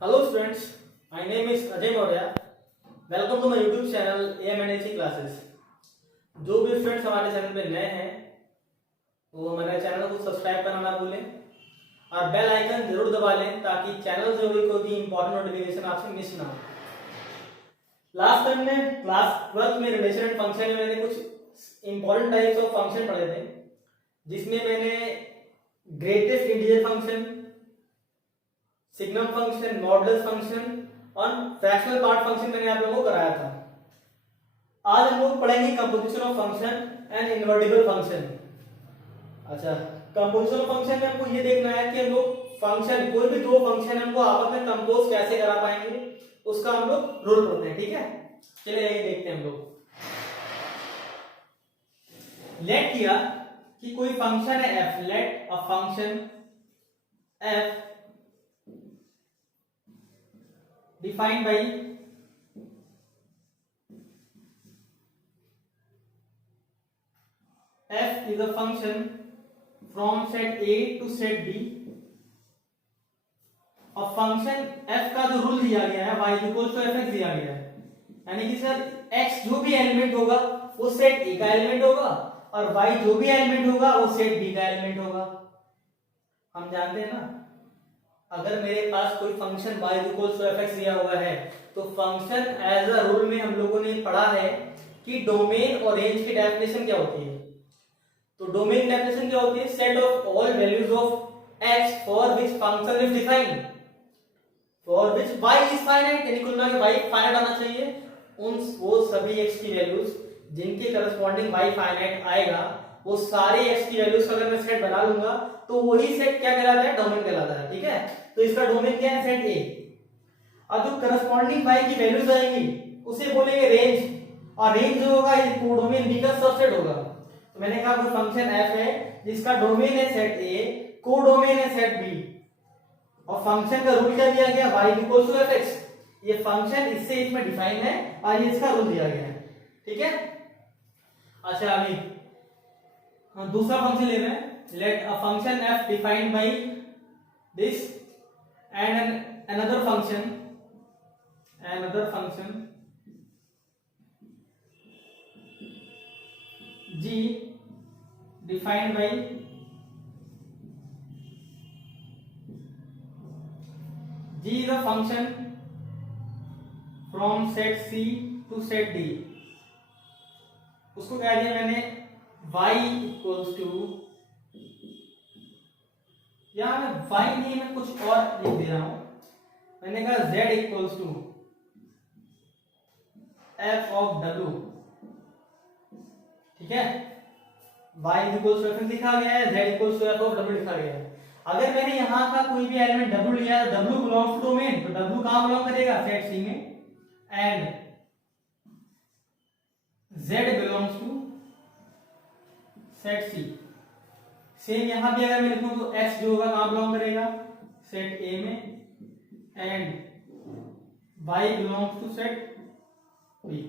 Hello students, my name is Ajay Maurya. Welcome to my YouTube channel AMNAC Classes. जो भी students हमारे channel पे नए हैं वो हमारे चैनल को सब्सक्राइब करना ना भूलें और बेल आइकन जरूर दबा लें ताकि चैनल से जुड़ी कोई भी इंपॉर्टेंट नोटिफिकेशन आपसे मिस ना हो। लास्ट टाइम में क्लास 12 में रिलेशन एंड फंक्शन में मैंने कुछ इंपॉर्टेंट टाइप्स ऑफ फंक्शन पढ़े थे, जिसमें मैंने greatest integer function, signum function, modulus function और फ्रैक्शनल पार्ट फंक्शन मैंने आप लोगों को कराया था। आज हम लोग पढ़ेंगे composition of function and invertible function. अच्छा, कंपोजिशन ऑफ फंक्शन में हमको ये देखना है कि हम लोग फंक्शन, कोई भी दो फंक्शन हमको आपस में कंपोज कैसे करा पाएंगे, उसका हम लोग रूल पढ़ते हैं। ठीक है, चलिए ये देखते हैं हम लोग। लेट किया कि कोई फंक्शन है f, let a function f defined by f is a function from set a to set b। और फंक्शन f का जो रूल दिया गया है y इक्वल टू fx दिया गया है, यानी कि सर x जो भी एलिमेंट होगा वो सेट a का एलिमेंट होगा और y जो भी एलिमेंट होगा वो सेट b का एलिमेंट होगा। हम जानते हैं ना, अगर मेरे पास कोई function y equal to fx दिया हुआ है तो फंक्शन एज अ रूल में हम लोगों ने पढ़ा है कि डोमेन और रेंज की डेफिनेशन क्या होती है। तो डोमेन डेफिनेशन क्या होती है? Set of all values of x for which function is defined for which y is finite, यानी कुल मिला के y फाइनाइट आना चाहिए। उन वो सभी x की वैल्यूज जिनके करस्पॉन्डिंग y फाइनाइट आएगा, वो सारे x की वैल्यूज का अगर मैं सेट बना लूंगा तो वही सेट क्या कहलाता है? डोमेन कहलाता है। ठीक है, तो इसका डोमेन क्या है? Set A। अब जो करस्पॉन्डिंग y की वैल्यूज आएंगी उसे बोलेंगे रेंज, और रेंज जो होगा ये कोडोमेन B का सबसेट होगा। तो मैंने कहा कोई फंक्शन f है जिसका डोमेन है सेट A, कोडोमेन है सेट B, और फंक्शन का रूल क्या दिया गया? y equal to fx। ये फंक्शन इससे इसमें डिफाइन है और ये इसका रूल दिया गया है। ठीक है, अच्छा अभी हम दूसरा फंक्शन ले रहे हैं। Let a function f defined by this and another function g defined by g is a function from set c to set d। उसको क्या दिया मैंने? y इक्वल्स टू, यहां मैं y नहीं, मैं कुछ और लिख दे रहा हूं। मैंने कहा z equals to f of w। ठीक है, y इक्वल्स टू f लिखा गया है, z equals to f of w लिखा गया है। अगर मैंने यहां का कोई भी एलिमेंट w लिया है तो w बिलोंग्स टू डोमेन, तो w कहां बिलोंग करेगा? सेट c में, and z belongs to set c। Same यहां भी अगर मैं लिखूं तो x जो होगा कहां बिलोंग करेगा? सेट a में, and y belongs to set b।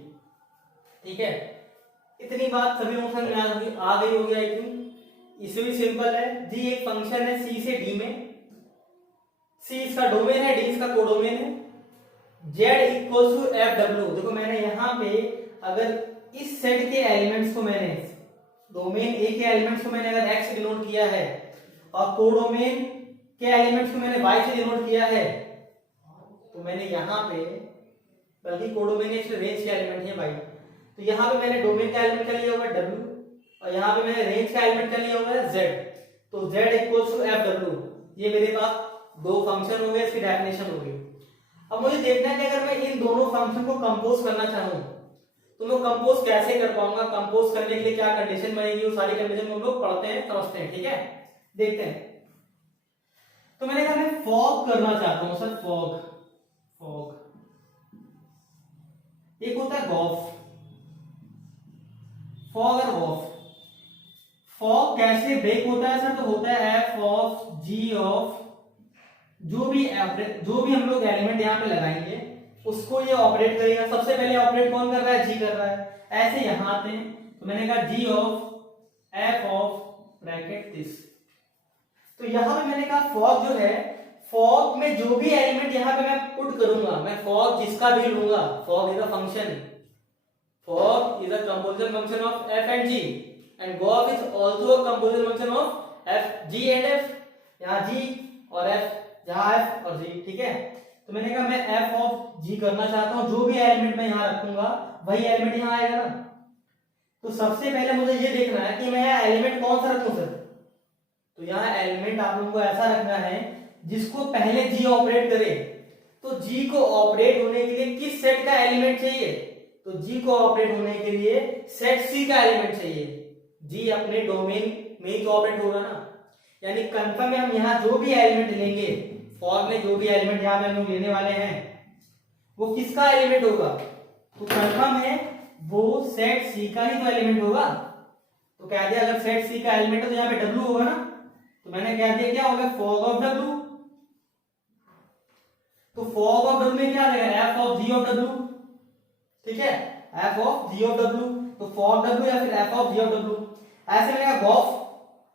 ठीक है, इतनी बात सभी लोगों को समझ में आ गई होगी आई थिंक। इससे भी सिंपल है। जी एक फंक्शन है c से d में, c इसका डोमेन है, d इसका कोडोमेन है, z equals to f w। देखो मैंने यहाँ पे अगर इस सेट के एलिमेंट्स को, मैंने डोमेन a के एलिमेंट्स को मैंने अगर x से डिनोट किया है और कोडोमेन के एलिमेंट्स को मैंने y से डिनोट किया है, तो मैंने यहाँ पे, बल्कि कोडोमेन एक रेंज के एलिमेंट है y, तो यहाँ पे मैंने डोमेन का एलिमेंट क्या लिया हुआ है? w, और यहाँ पे मैंने रेंज का एलिमेंट क्या लिया हुआ है? z। तो z equals to f w। ये मेरे पास दो फंक्शन हो गए, इसकी डेफिनेशन हो गई। अब मुझे देखना है कि अगर मैं इन दोनों फंक्शन को कंपोज करना चाहूँ तो मैं कंपोज कैसे कर पाऊंगा, कंपोज करने के लिए क्या कंडीशन बनेगी, वो सारी कंडीशन हम लोग पढ़ते हैं, समझते हैं। ठीक है, देखते हैं। तो मैंने कहा मैं फॉग करना चाहता हूं सर, फॉग एक होता है गॉफ, फॉग और गॉफ। फॉग कैसे ब्रेक होता है सर? तो होता है f ऑफ g ऑफ जो भी हम लोग एलिमेंट यहाँ पे लगाएंगे उसको ये ऑपरेट करेगा। सबसे पहले ऑपरेट कौन कर रहा है? g कर रहा है। ऐसे यहां आते हैं तो मैंने कहा g of f of bracket this. तो यहां पे मैंने कहा फॉग जो है, फॉग में जो भी एलिमेंट यहाँ पे मैं पुट करूंगा, मैं फॉग जिसका भी लूंगा, fog is a function, fog is a composition function of f and g, and gof is also a composition function of f g and f, यहाँ जी और एफ, जहाँ एफ और जी, ठीक है। तो मैंने कहा मैं एफ ऑफ जी करना चाहता हूँ, जो भी एलिमेंट मैं यहाँ रखूंगा वही एलिमेंट यहाँ आएगा ना। तो सबसे पहले मुझे ये देखना है कि मैं यहाँ एलिमेंट कौन सा रखूं सर। तो यहाँ एलिमेंट आप लोगों को ऐसा रखना है जिसको पहले जी ऑपरेट करे। तो जी को ऑपरेट होने के लिए किस सेट का एलिमेंट चाहिए, तो जी को ऑपरेट होने के लिए सेट सी का एलिमेंट चाहिए। जी अपने डोमेन में ही तो ऑपरेट होगा ना, यानी कंफर्म में हम यहाँ जो भी एलिमेंट लेंगे, फॉर में जो भी एलिमेंट यहाँ में हम लोग लेने वाले हैं वो किसका एलिमेंट होगा, तो कंफर्म है वो सेट सी का ही तो एलिमेंट होगा। तो कह दिया अगर सेट सी का एलिमेंट है तो यहाँ पे डब्ल्यू होगा ना, तो मैंने कह दिया क्या होगा फॉग ऑफ डब्ल्यू। तो फॉग ऑफ डब्ल्यू में क्या रहेगा एफ ऑफ जी ऑफ डब्ल्यू, ठीक है, एफ ऑफ जी ऑफ डब्ल्यू। तो फॉग डब्ल्यू या फिर एफ ऑफ जी ऑफ डब्ल्यू। ऐसे मिलेगा गॉफ।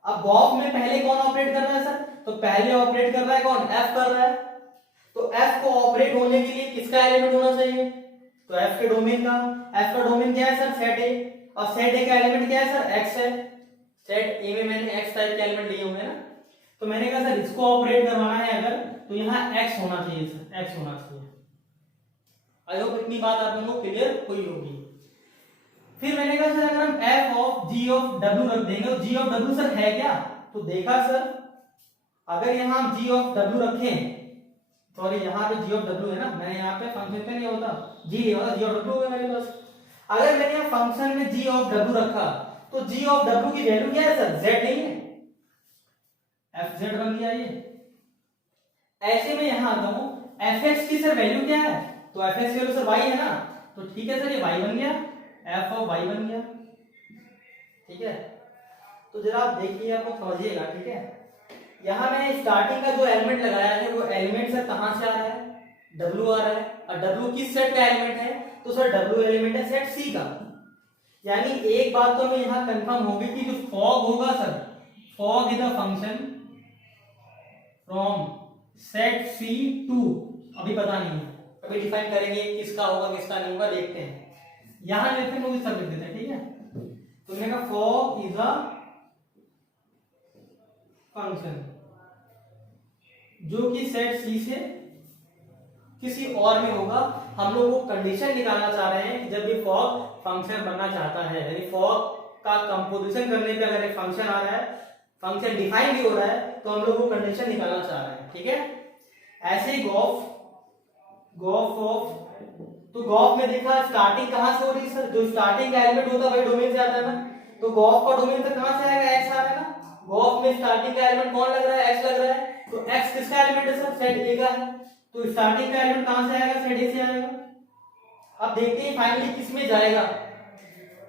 अब गॉफ में पहले कौन ऑपरेट कर रहा है सर, तो पहले ऑपरेट कर रहा है कौन, एफ कर रहा है। तो एफ को ऑपरेट होने के लिए किसका एलिमेंट होना चाहिए, तो एफ के डोमेन का। एफ का डोमेन क्या है सर, सेट ए, और सेट ए का एलिमेंट क्या है सर, एक्स है। सेट ए में मैंने एक्स टाइप के एलिमेंट लिए होंगे ना, तो मैंने कहा सर इसको ऑपरेट करवाना है अगर, तो यहाँ एक्स होना चाहिए सर, एक्स होना चाहिए। आई होप इतनी बात आप लोगों को क्लियर हुई होगी। फिर मैंने कहा सर अगर हम एफ ऑफ जी ऑफ डब्ल्यू रख देंगे, तो जी ऑफ डब्ल्यू सर है क्या, तो देखा सर अगर यहाँ हम जी ऑफ डब्ल्यू रखें, सॉरी यहाँ पे जी ऑफ डब्ल्यू है ना, मैंने यहाँ पे फंक्शन पे नहीं होता जी लिया होता, जी ऑफ डब्ल्यू होगा मेरे पास। अगर मैंने यहाँ फंक्शन में जी ऑफ डब्ल्यू रखा तो जी ऑफ डब्ल्यू की वैल्यू क्या है सर, जेड नहीं है, एफ जेड बन गया ये। ऐसे में यहाँ आता हूँ एफ एक्स की सर वैल्यू क्या है, तो एफ एक्स की वैल्यू सर वाई है ना, तो ठीक है सर ये वाई बन गया, एफ ऑफ वाई बन गया, ठीक है। तो जरा आप देखिए, आपको समझिएगा, ठीक है। यहाँ मैंने स्टार्टिंग का जो एलिमेंट लगाया है वो एलिमेंट सर कहां से आ रहा है, डब्ल्यू आ रहा है, और डब्ल्यू किस सेट का एलिमेंट है, तो सर डब्ल्यू एलिमेंट है सेट सी का। यानी एक बात तो हमें यहाँ कंफर्म होगी कि जो फॉग होगा sir, fog is a function from set c to, अभी पता नहीं है, अभी डिफाइन करेंगे किसका होगा किसका नहीं होगा, देखते हैं। यहां लिखते हैं सब लिख देते हैं, ठीक है। तो मैंने कहा फॉग इज अ फंक्शन जो कि सेट सी से किसी और में होगा। हम लोग वो कंडीशन निकालना चाह रहे हैं कि जब भी फॉग फंक्शन बनना चाहता है, यानी फॉग का कंपोजिशन करने पे अगर एक फंक्शन आ रहा है, फंक्शन डिफाइन भी हो रहा है, तो हम लोग वो कंडीशन निकालना चाह रहे हैं, ठीक है। ऐसे ही गॉफ ऑफ, तो गॉफ में देखा स्टार्टिंग कहां से हो रही है सर, जो स्टार्टिंग का एलिमेंट होता है वही डोमेन से आता है ना, तो गॉफ का डोमेन से कहां से आएगा, एक्स आ रहा है ना। गॉफ में स्टार्टिंग का एलिमेंट कौन लग रहा है, एक्स लग रहा है, तो एक्स किसका एलिमेंट है सर, सेट ए का है, तो स्टार्टिंग का एलिमेंट कहां से आएगा, सेट ए से आएगा। अब देखते हैं फाइनली किस में जाएगा,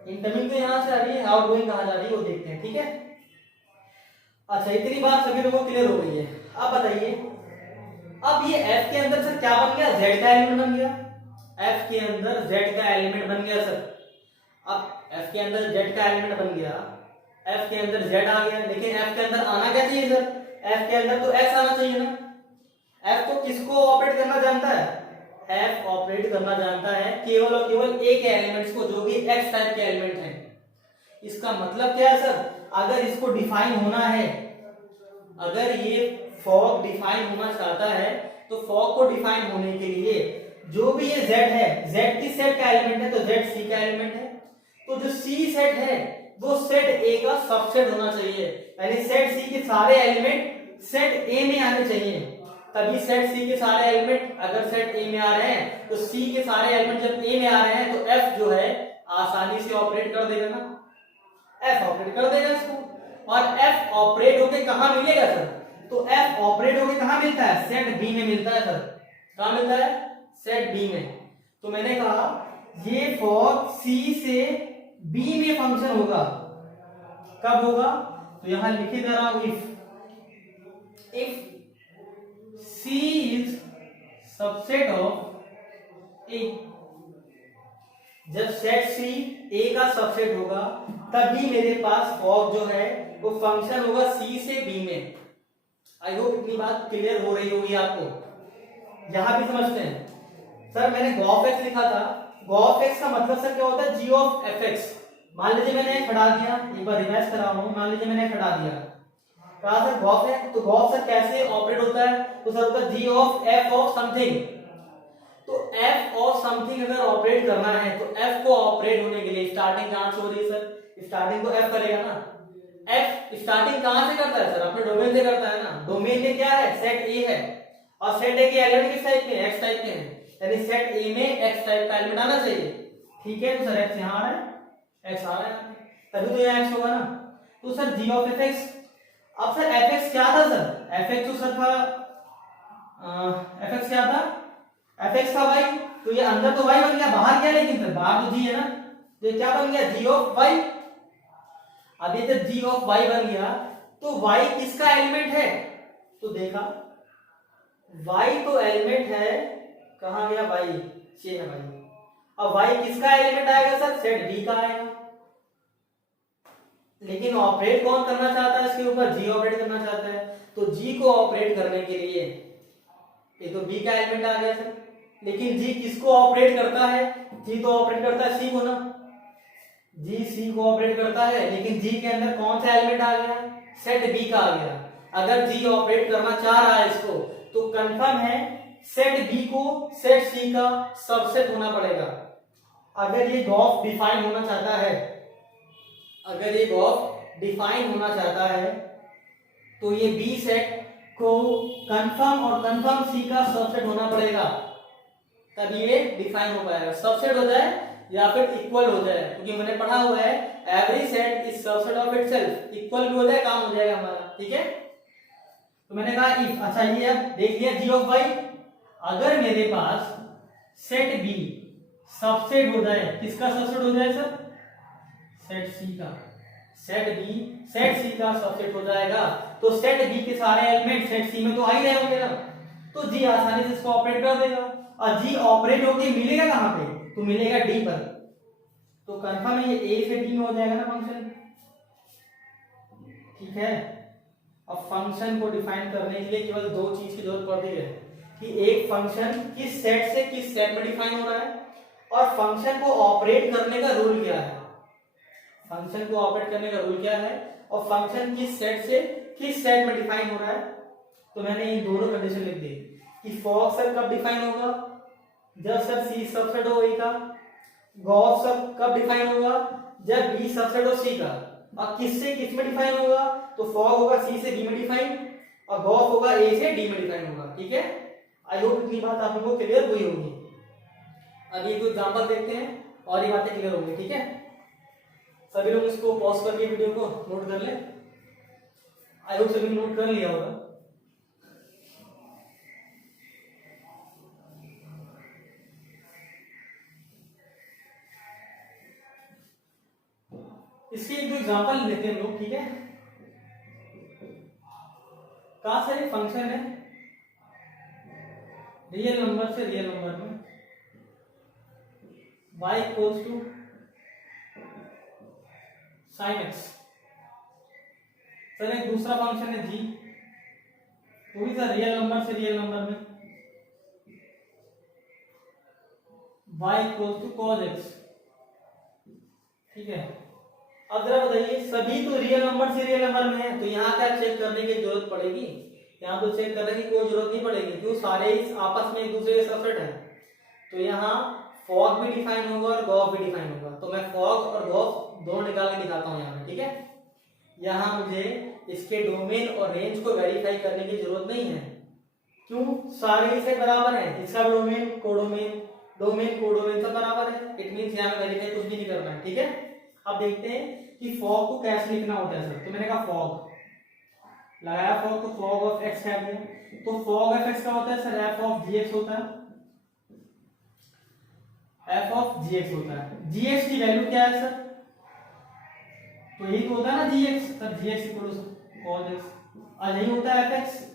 इनकमिंग तो यहां से आ रही है, आउटगोइंग कहां जा रही है वो देखते हैं, ठीक है। अच्छा इतनी बात सभी लोगों को क्लियर हो गई है। अब बताइए, अब ये f के अंदर सर क्या बन गया, z का एलिमेंट बन गया, f के अंदर z का एलिमेंट बन गया सर। अब f के अंदर z का एलिमेंट बन गया, f के अंदर z आ गया, लेकिन f के अंदर आना क्या चाहिए सर, f के अंदर तो x आना चाहिए ना। f तो किसको ऑपरेट करना जानता है, f ऑपरेट करना जानता है केवल और केवल एक एलिमेंट्स को जो भी x टाइप के एलिमेंट हैं। इसका मतलब क्या है सर, अगर इसको डिफाइन होना है, अगर ये फॉग डिफाइन होना चाहता है, तो फॉग को डिफाइन होने के लिए जो भी ये z है, z किस सेट का एलिमेंट है, तो z c का एलिमेंट है। तो जो c सेट है वो सेट a का सबसेट होना चाहिए, यानी सेट c के सारे एलिमेंट सेट a में आने चाहिए, तभी सेट c के सारे एलिमेंट अगर सेट a में आ रहे हैं, तो c के सारे एलिमेंट जब a में आ रहे हैं, तो f जो है आसानी से ऑपरेट कर देगा ना, f ऑपरेट कर देगा इसको। और f ऑपरेट होके कहां मिलेगा सर, तो f ऑपरेट होके कहां मिलता है, सेट b में मिलता है सर। कहां मिलता है, सेट b में। तो मैंने कहा ये फॉग c से b में फंक्शन होगा, कब होगा, तो यहां लिखी दे रहा हूं if c is subset of a, जब सेट c a का सबसेट होगा तभी मेरे पास फॉग जो है वो फंक्शन होगा c से b में। आई होप इतनी बात क्लियर हो रही होगी आपको। यहां भी समझते हैं। सर मैंने गॉफ एक्स लिखा था, गॉफ एक्स का मतलब सर क्या होता है, जी ऑफ एफ एक्स। मान लीजिए मैंने एक हटा दिया, एक बार रिवाइज करा हूं, मान लीजिए मैंने एक हटा दिया, कहा सर गॉफ है, तो गॉफ सर कैसे ऑपरेट होता है, तो सर होता है जी ऑफ एफ ऑफ समथिंग। तो एफ ऑफ समथिंग अगर ऑपरेट करना है तो एफ को ऑपरेट होने के लिए स्टार्टिंग कहां से हो रही है सर, स्टार्टिंग तो एफ करेगा ना। एफ स्टार्टिंग कहां से करता है सर, अपने डोमेन से करता है ना। डोमेन में क्या है, सेट ए है, और सेट ए के एलिमेंट किस टाइप के, एक्स टाइप के हैं, यानी सेट ए में एक्स टाइप का एलिमेंट आना चाहिए। ठीक है, तो सर एक्स यहां आ रहा है, एक्स आ रहा है, तभी तो यहां एक्स होगा ना। तो sir g of f x, अब सर एफ एक्स क्या था सर, एफ एक्स तो सर था एफ एक्स क्या था, एफ एक्स था वाई, तो ये अंदर तो वाई बन गया, बाहर क्या, लेकिन सर बाहर तो जी है ना, तो ये क्या बन गया, जी ऑफ वाई। अब ये जब जी ऑफ वाई बन गया तो वाई किसका एलिमेंट है, तो देखा वाई तो एलिमेंट है, कहां गया वाई, ये है वाई। अब वाई किसका एलिमेंट आएगा सर, सेट बी का आएगा। लेकिन ऑपरेट कौन करना चाहता है इसके ऊपर, जी ऑपरेट करना चाहता है, तो जी को ऑपरेट करने के लिए ये तो बी का एलिमेंट आ गया सर, लेकिन जी किसको ऑपरेट करता है, जी तो ऑपरेट करता है सी को ना, जी सी को ऑपरेट करता है, लेकिन जी के अंदर कौन सा एलिमेंट आ गया, सेट बी का आ गया। अगर जी ऑपरेट करना चाह रहा है इसको, तो कंफर्म है सेट बी को सेट सी का सबसेट होना पड़ेगा। अगर ये गॉफ डिफाइन होना चाहता है, अगर ये गॉफ डिफाइन होना चाहता है तो ये बी सेट को कंफर्म और कंफर्म सी का सबसेट होना पड़ेगा, तभी ये डिफाइन हो पाएगा। सबसेट हो जाए या फिर इक्वल हो जाए, क्योंकि मैंने पढ़ा हुआ है every set is subset of itself, equal भी हो जाए काम हो जाएगा हमारा। ठीक है, तो मैंने कहा इफ, अच्छा ये अब देख लिया जी ऑफ वाई, अगर मेरे पास सेट बी सबसेट हो जाए, किसका सबसेट हो जाए सर, सेट सी का, सेट बी सेट सी का सबसेट हो जाएगा, तो सेट बी के सारे एलिमेंट सेट सी में तो आ ही रहे होंगे ना, तो जी आसानी से इसको ऑपरेट कर देगा। और जी ऑपरेट होके मिलेगा कहां पे, तो मिलेगा डी पर, तो कंफर्म है ये ए से डी में हो जाएगा ना फंक्शन। ठीक है, अब फंक्शन को डिफाइन करने के लिए केवल दो चीज की जरूरत पड़ती है, कि एक फंक्शन किस सेट से किस सेट में डिफाइन हो रहा है, और फंक्शन को ऑपरेट करने का रूल क्या है, फंक्शन को ऑपरेट करने का रूल क्या है, और फंक्शन किस सेट से किस सेट में डिफाइन हो रहा है। तो मैंने ये दोनों कंडीशन लिख दी कि फॉर सर कब डिफाइन होगा, जब सर सी सबसेट हो ए का, गॉफ सर कब डिफाइन होगा, जब बी सबसेट हो सी का, और किससे किस में डिफाइन होगा, तो फॉर होगा सी से बी में डिफाइन, और गॉफ होगा ए से डी में डिफाइन होगा। ठीक है, आई होप इतनी बात आप लोगों को क्लियर हुई होगी। अब ये कुछ एग्जांपल देखते हैं और ये बातें क्लियर होंगी। ठीक है, सभी लोग इसको पॉज करके वीडियो को नोट कर ले, आई होप सभी नोट कर लिया होगा। इसके एक दो एग्जांपल लेते हैं लोग। ठीक है, कहां से एक फंक्शन है रियल नंबर से रियल नंबर में y equals to sin x। Sir एक दूसरा फंक्शन है g, वो भी सर रियल नंबर से रियल नंबर में y equals to cos x। ठीक है, अब जरा बताइए, सभी तो रियल नंबर से रियल नंबर में है, तो यहाँ क्या चेक करने की जरूरत पड़ेगी, यहाँ तो चेक करने की कोई जरूरत नहीं पड़ेगी, क्यों सारे आपस में एक दूसरे के सबसेट है। तो यहाँ फॉग भी डिफाइन होगा और गॉफ भी डिफाइन होगा, तो मैं फॉग और गॉफ दोनों निकाल के दिखाता हूँ यहाँ पे। ठीक है, यहाँ मुझे इसके डोमेन और रेंज को वेरीफाई करने की जरूरत नहीं है, क्यों, सारे से बराबर है, इसका डोमेन कोडोमेन डोमेन कोडोमेन सब बराबर है, इट मींस यहाँ में वेरीफाई कुछ भी नहीं करना है। ठीक है, अब देखते हैं कि फॉग को कैसे लिखना होता है सर। तो मैंने कहा फॉग लगाया, फॉग तो फॉग ऑफ एक्स है, तो फॉग ऑफ एक्स का होता है sir f of g x होता है, एफ ऑफ जी एक्स होता है। जी एक्स की वैल्यू क्या है सर, तो यही तो होता है ना g x, sir g x equal to cos x, और यही होता है एफ एक्स।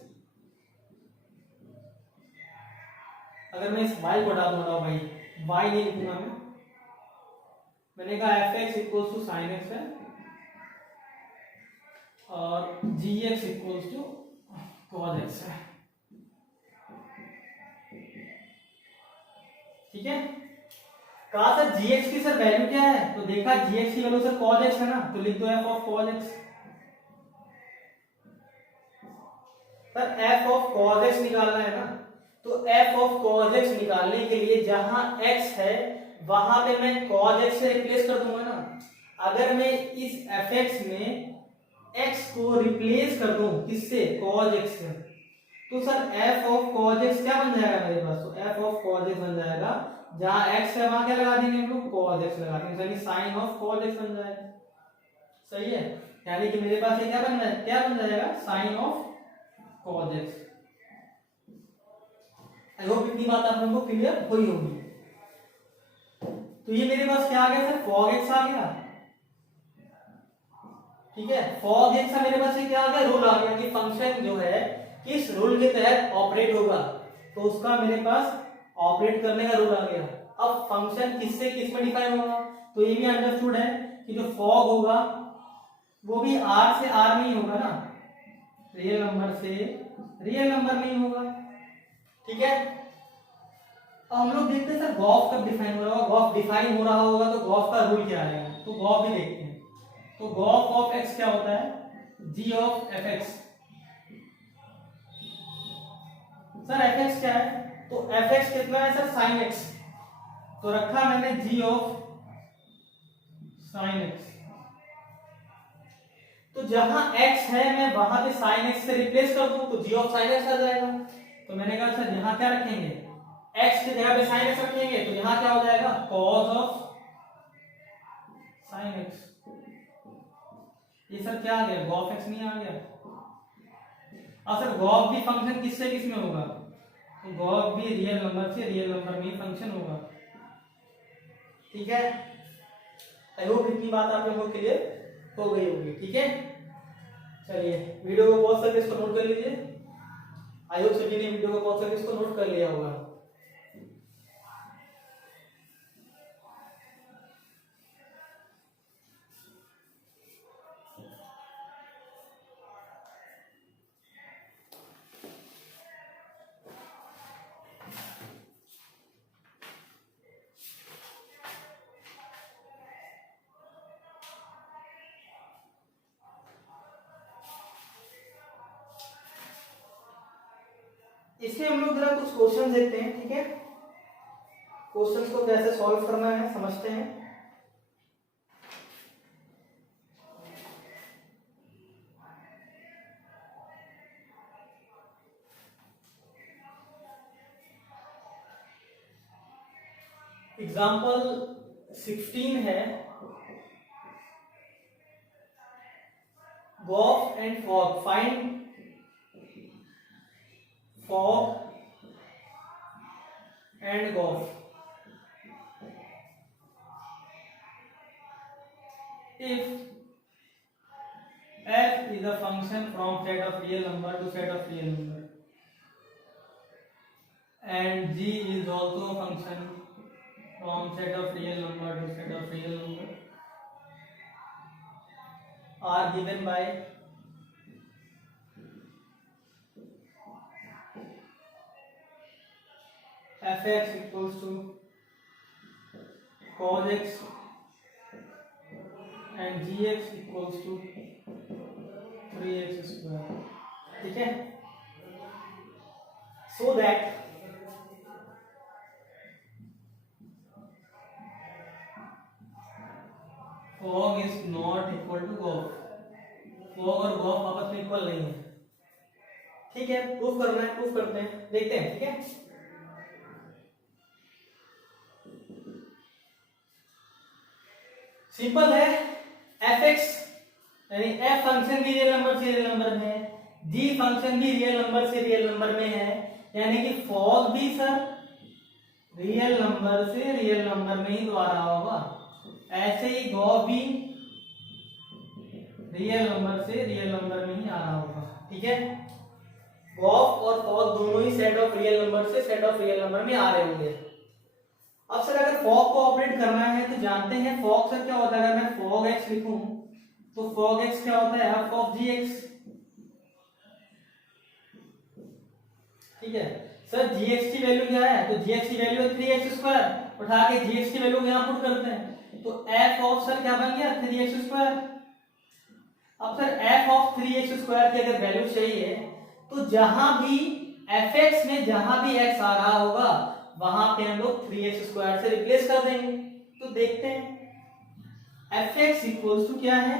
अगर मैं इस y को हटा दूंगा भाई, y नहीं लिखूंगा मैंने कहा f x equal to sine x है और g x equal to cos x है। ठीक है, कहा सर gx की सर वैल्यू क्या है, तो देखा gx की वैल्यू सर cos x है ना, तो लिख दो f of cos x। Sir f of cos x निकालना है ना, तो f ऑफ cos x निकालने के लिए जहां x है वहां पे मैं cos x से रिप्लेस कर दूंगा ना। अगर मैं इस fx में x को रिप्लेस कर दूं किससे, cos x से, तो sir f of cos x क्या बन जाएगा मेरे पास, तो f ऑफ cos x बन जाएगा, जहां x है वहां क्या लगा देंगे हम लोग, cos x लगा देंगे, यानी sin ऑफ cos x बन जाएगा। सही है, यानी कि मेरे पास ये क्या बन जाएगा, क्या बन जाएगा, sin of cos x। I hope इतनी बात आप लोगों को क्लियर हुई होगी। तो ये मेरे पास क्या आ गया सर, cos x आ गया। ठीक है, cos x का मेरे पास ये क्या आ गया, रूल आ गया कि फंक्शन जो है किस रूल के तहत ऑपरेट होगा, तो उसका मेरे पास ऑपरेट करने का रूल आ गया। अब फंक्शन किससे किस में डिफाइन होगा, तो ये भी अंडरस्टूड है कि जो फॉग होगा वो भी r से r में ही होगा ना, रियल नंबर से रियल नंबर में ही होगा। ठीक है, अब हम लोग देखते हैं सर गॉस कब डिफाइन हो रहा होगा, गॉस डिफाइन हो रहा होगा तो गॉस का रूल क्या आएगा, तो गॉस भी देखते हैं। तो गॉस ऑफ x क्या होता है, g ऑफ fx। सर fx क्या है, तो fx कितना है सर, sin x, तो रखा मैंने g ऑफ sin x। तो जहां x है मैं वहां पे sin x से रिप्लेस कर दूं तो g ऑफ sin x आ जाएगा। तो मैंने कहा सर यहां क्या रखेंगे, x की जगह पे sin x रखेंगे, तो यहां क्या हो जाएगा, cos ऑफ sin x। ये सर क्या आ गया, gos x नहीं आ गया। अब सर gos भी फंक्शन किससे किस में होगा, तो gos भी रियल नंबर से रियल नंबर में फंक्शन होगा। ठीक है, आई होप इतनी बात आप लोगों को क्लियर हो गई होगी। ठीक है, चलिए वीडियो को पॉज करके इसको नोट कर लीजिए। आई होप सभी ने वीडियो को पॉज करके इसको नोट कर लिया होगा। इसमें हम लोग जरा कुछ क्वेश्चन देखते हैं। ठीक है, क्वेश्चंस को कैसे सॉल्व करना है समझते हैं। एग्जाम्पल 16 है, gof and fog, find fog and gauge if f is a function from set of real number to set of real number and g is also a function from set of real number to set of real number are given by fx equals to cos x and gx equals to 3x square। ठीक है, so that fog is not equal to gauge, fog और gauge आपस में equal नहीं है। ठीक है, proof करना है, प्रूफ करते हैं, देखते हैं। ठीक है, सिंपल है, fx यानी f फंक्शन भी रियल नंबर से रियल नंबर में है, g फंक्शन भी रियल नंबर से रियल नंबर में है, यानी कि फॉग भी सर रियल नंबर से रियल नंबर में ही तो आ रहा होगा। ऐसे ही गॉफ भी रियल नंबर से रियल नंबर में ही आ रहा होगा। ठीक है, गॉफ और फॉग दोनों ही सेट ऑफ रियल नंबर से सेट ऑफ रियल नंबर में आ रहे होंगे। अब सर अगर फॉग को ऑपरेट करना है तो जानते हैं फॉग सर क्या होता है, अगर मैं फॉग x लिखूं तो फॉग x क्या होता है, f ऑफ gx। ठीक है सर, gx की वैल्यू क्या है, तो gx की वैल्यू है 3x², उठा के gx की वैल्यू यहाँ पुट करते हैं, तो f ऑफ सर क्या बन गया 3x²। अब सर f ऑफ 3x² की अगर वैल्यू चाहिए तो जहां भी fx में जहां भी x आ रहा होगा वहां पे हम लोग 3x² से रिप्लेस कर देंगे। तो देखते हैं fx इक्वल्स टू क्या है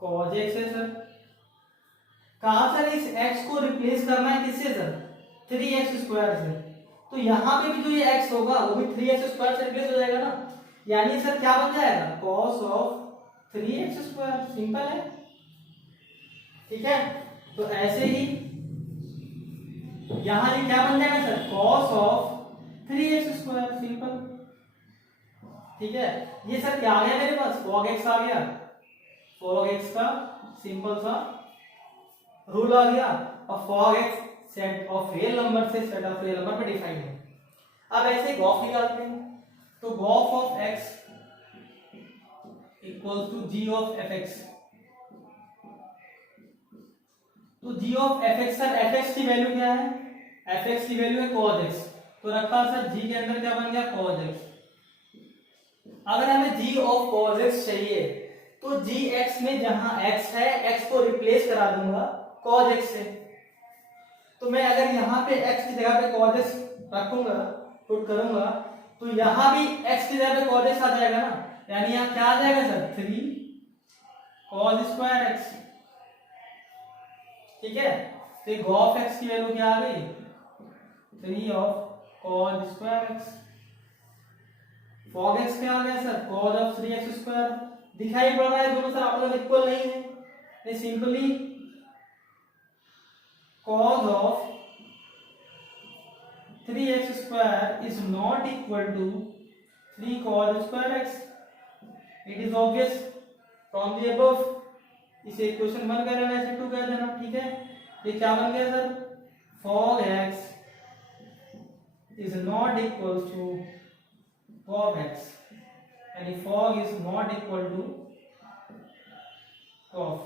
cos x है सर। कहा सर इस x को रिप्लेस करना है किससे सर 3x² से, तो यहां पे भी जो ये x होगा वो भी 3x² से रिप्लेस हो जाएगा ना, यानी सर क्या बन जाएगा cos ऑफ 3x², सिंपल है। ठीक है, तो ऐसे ही यहां ये क्या बन जाएगा sir cos of 3x², simple. ठीक है, ये सर क्या आ गया मेरे पास log x आ गया, log x का सिंपल सा रूल आ गया, और log x set of real number से सेट ऑफ रियल नंबर पे डिफाइन है। अब ऐसे गॉफ निकालते हैं, तो gof of x equals to g of fx, तो g ऑफ fx सर fx की वैल्यू क्या है, fx की वैल्यू है cos x, तो रखा सर g के अंदर क्या बन गया cos x। अगर हमें g ऑफ cos x चाहिए तो gx में जहां x है x को रिप्लेस करा दूंगा cos x से, तो मैं अगर यहाँ पे x की जगह पे cos x रखूंगा पुट करूंगा तो यहाँ भी x की जगह पे cos x आ जाएगा ना, यानी यहाँ क्या आ जाएगा सर 3 cos² x। ठीक है, तो gॉफ x की वैल्यू क्या आ गई 3 of cos² x। log x क्या आ गया सर cos ऑफ 3x², दिखाई पड़ रहा है दोनों सर आप लोग इक्वल नहीं है, नहीं simply cos of 3x² is not equal to 3 cos² x. It is obvious from the above. इसे इक्वेशन 1 कर लेना, इसे 2 कर देना। ठीक है, ये क्या बन गया sir log x is not equal to log x, यानी log is not equal to cos।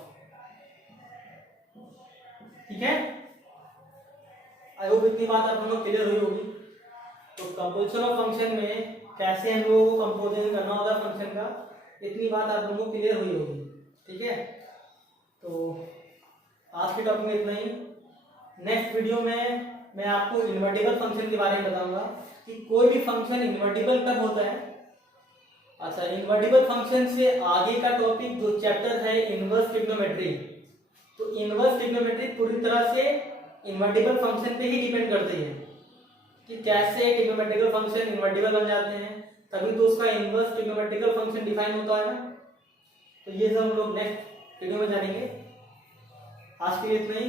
ठीक है, आई होप इतनी बात आप लोगों को क्लियर हुई होगी। तो कंपोजिशन ऑफ फंक्शन में कैसे हम लोगों को कंपोजिशन करना होगा फंक्शन का, इतनी बात आप लोगों को क्लियर हुई होगी। ठीक है, तो आज के टॉपिक में इतना ही। नेक्स्ट वीडियो में मैं आपको इन्वर्टिबल फंक्शन के बारे में बताऊंगा कि कोई भी फंक्शन इन्वर्टिबल कब होता है। अच्छा, इन्वर्टिबल फंक्शन से आगे का टॉपिक जो चैप्टर है इनवर्स ट्रिग्नोमेट्री, तो इनवर्स ट्रिग्नोमेट्री पूरी तरह से इन्वर्टिबल फंक्शन पे ही डिपेंड करती है कि कैसे ट्रिग्नोमेट्रिकल फंक्शन इन्वर्टिबल बन जाते हैं, तभी तो उसका इनवर्स ट्रिग्नोमेट्रिकल फंक्शन डिफाइन होता है ना। तो ये सब हम लोग नेक्स्ट वीडियो में जानेंगे। आज के लिए इतना ही।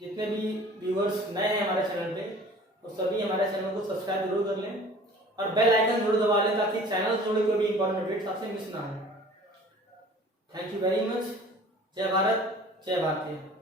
जितने भी व्यूअर्स नए हैं हमारे चैनल पे तो सभी हमारे चैनल को सब्सक्राइब जरूर कर लें और बेल आइकन जरूर दबा लें ताकि चैनल से जुड़े कोई भी इंपॉर्टेंट अपडेट्स आपसे मिस ना हो। Thank you very much. जय भारत, जय भारतीय।